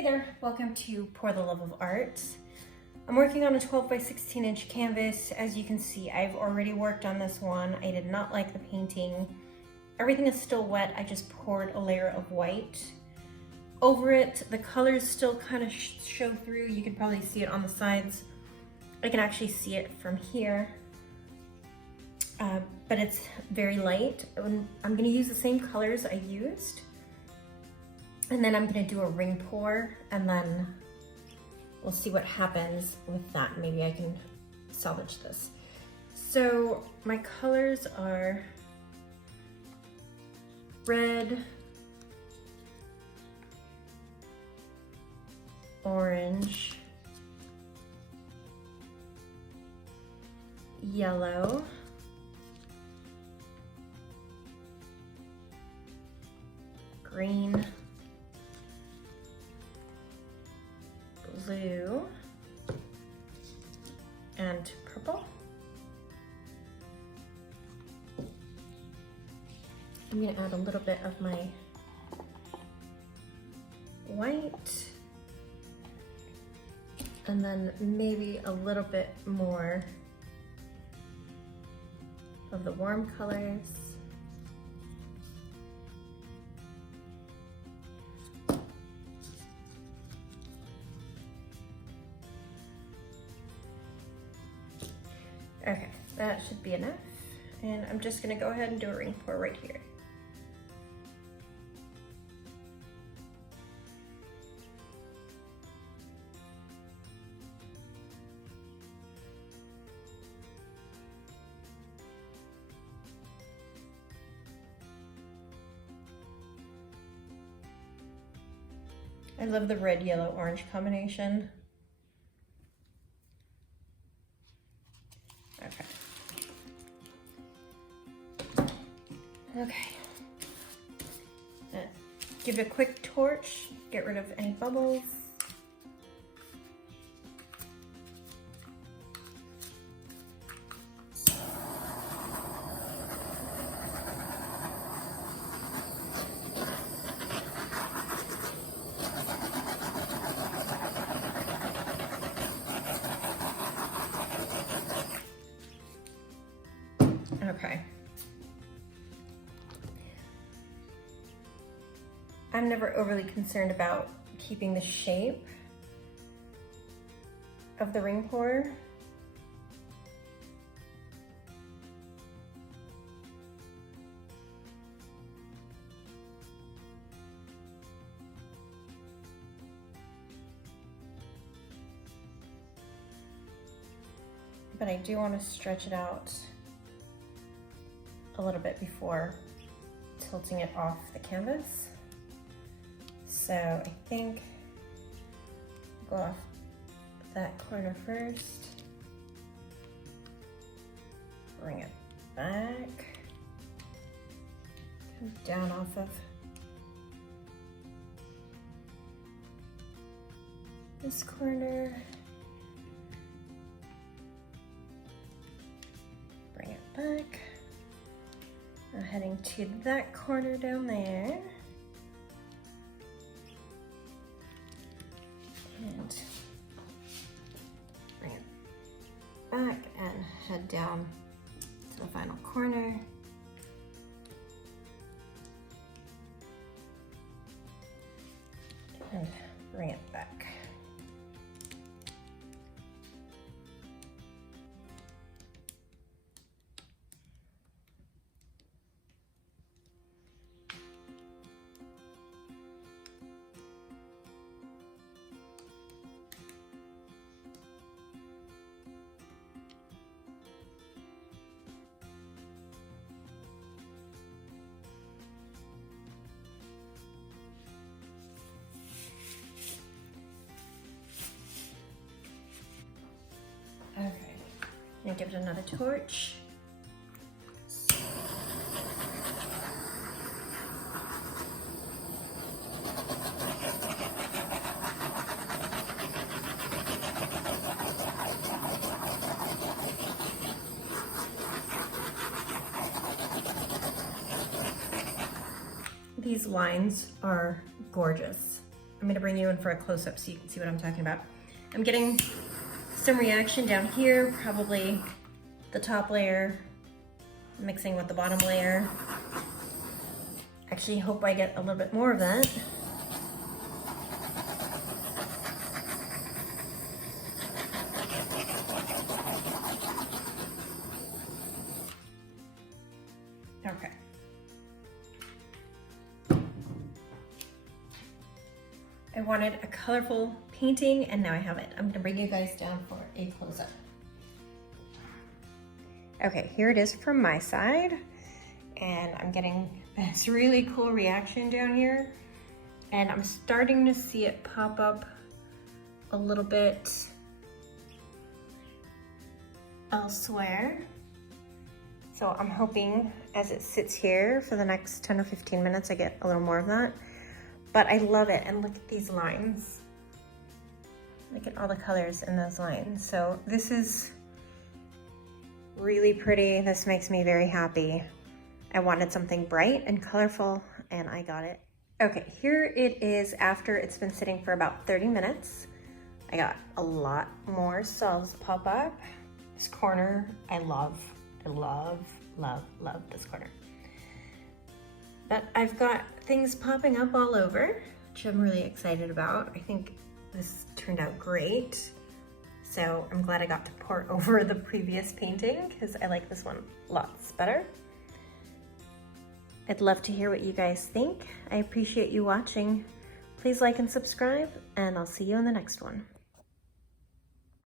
Hey there, welcome to Pour the Love of Art. I'm working on a 12 by 16 inch canvas. As you can see, I've already worked on this one. I did not like the painting. Everything is still wet. I just poured a layer of white over it. The colors still kind of show through. You can probably see it on the sides. I can actually see it from here, but it's very light. I'm gonna use the same colors I used. And then I'm gonna do a ring pour, and then we'll see what happens with that. Maybe I can salvage this. So my colors are red, orange, yellow, green, blue, and purple. I'm gonna add a little bit of my white, and then maybe a little bit more of the warm colors. Okay, that should be enough. And I'm just gonna go ahead and do a ring pour right here. I love the red, yellow, orange combination. Okay. Give it a quick torch, get rid of any bubbles. Okay. I'm never overly concerned about keeping the shape of the ring pour. But I do want to stretch it out a little bit before tilting it off the canvas. So I think go off that corner first, bring it back, come down off of this corner, bring it back. Now heading to that corner down there. And bring it back and head down to the final corner. And bring it back. Okay, and give it another torch. These lines are gorgeous. I'm gonna bring you in for a close-up so you can see what I'm talking about. I'm getting some reaction down here, probably the top layer mixing with the bottom layer. Actually, hope I get a little bit more of that. Okay. I wanted a colorful painting and now I have it. I'm gonna bring you guys down for a close-up. Okay, here it is from my side. And I'm getting this really cool reaction down here. And I'm starting to see it pop up a little bit elsewhere. So I'm hoping as it sits here for the next 10 or 15 minutes, I get a little more of that. But I love it, and look at these lines. Look at all the colors in those lines. So this is really pretty. This makes me very happy. I wanted something bright and colorful, and I got it. Okay, here it is after it's been sitting for about 30 minutes. I got a lot more cells pop up. This corner, I love this corner. But I've got things popping up all over, which I'm really excited about. I think this turned out great. So I'm glad I got to pour over the previous painting because I like this one lots better. I'd love to hear what you guys think. I appreciate you watching. Please like and subscribe, and I'll see you in the next one.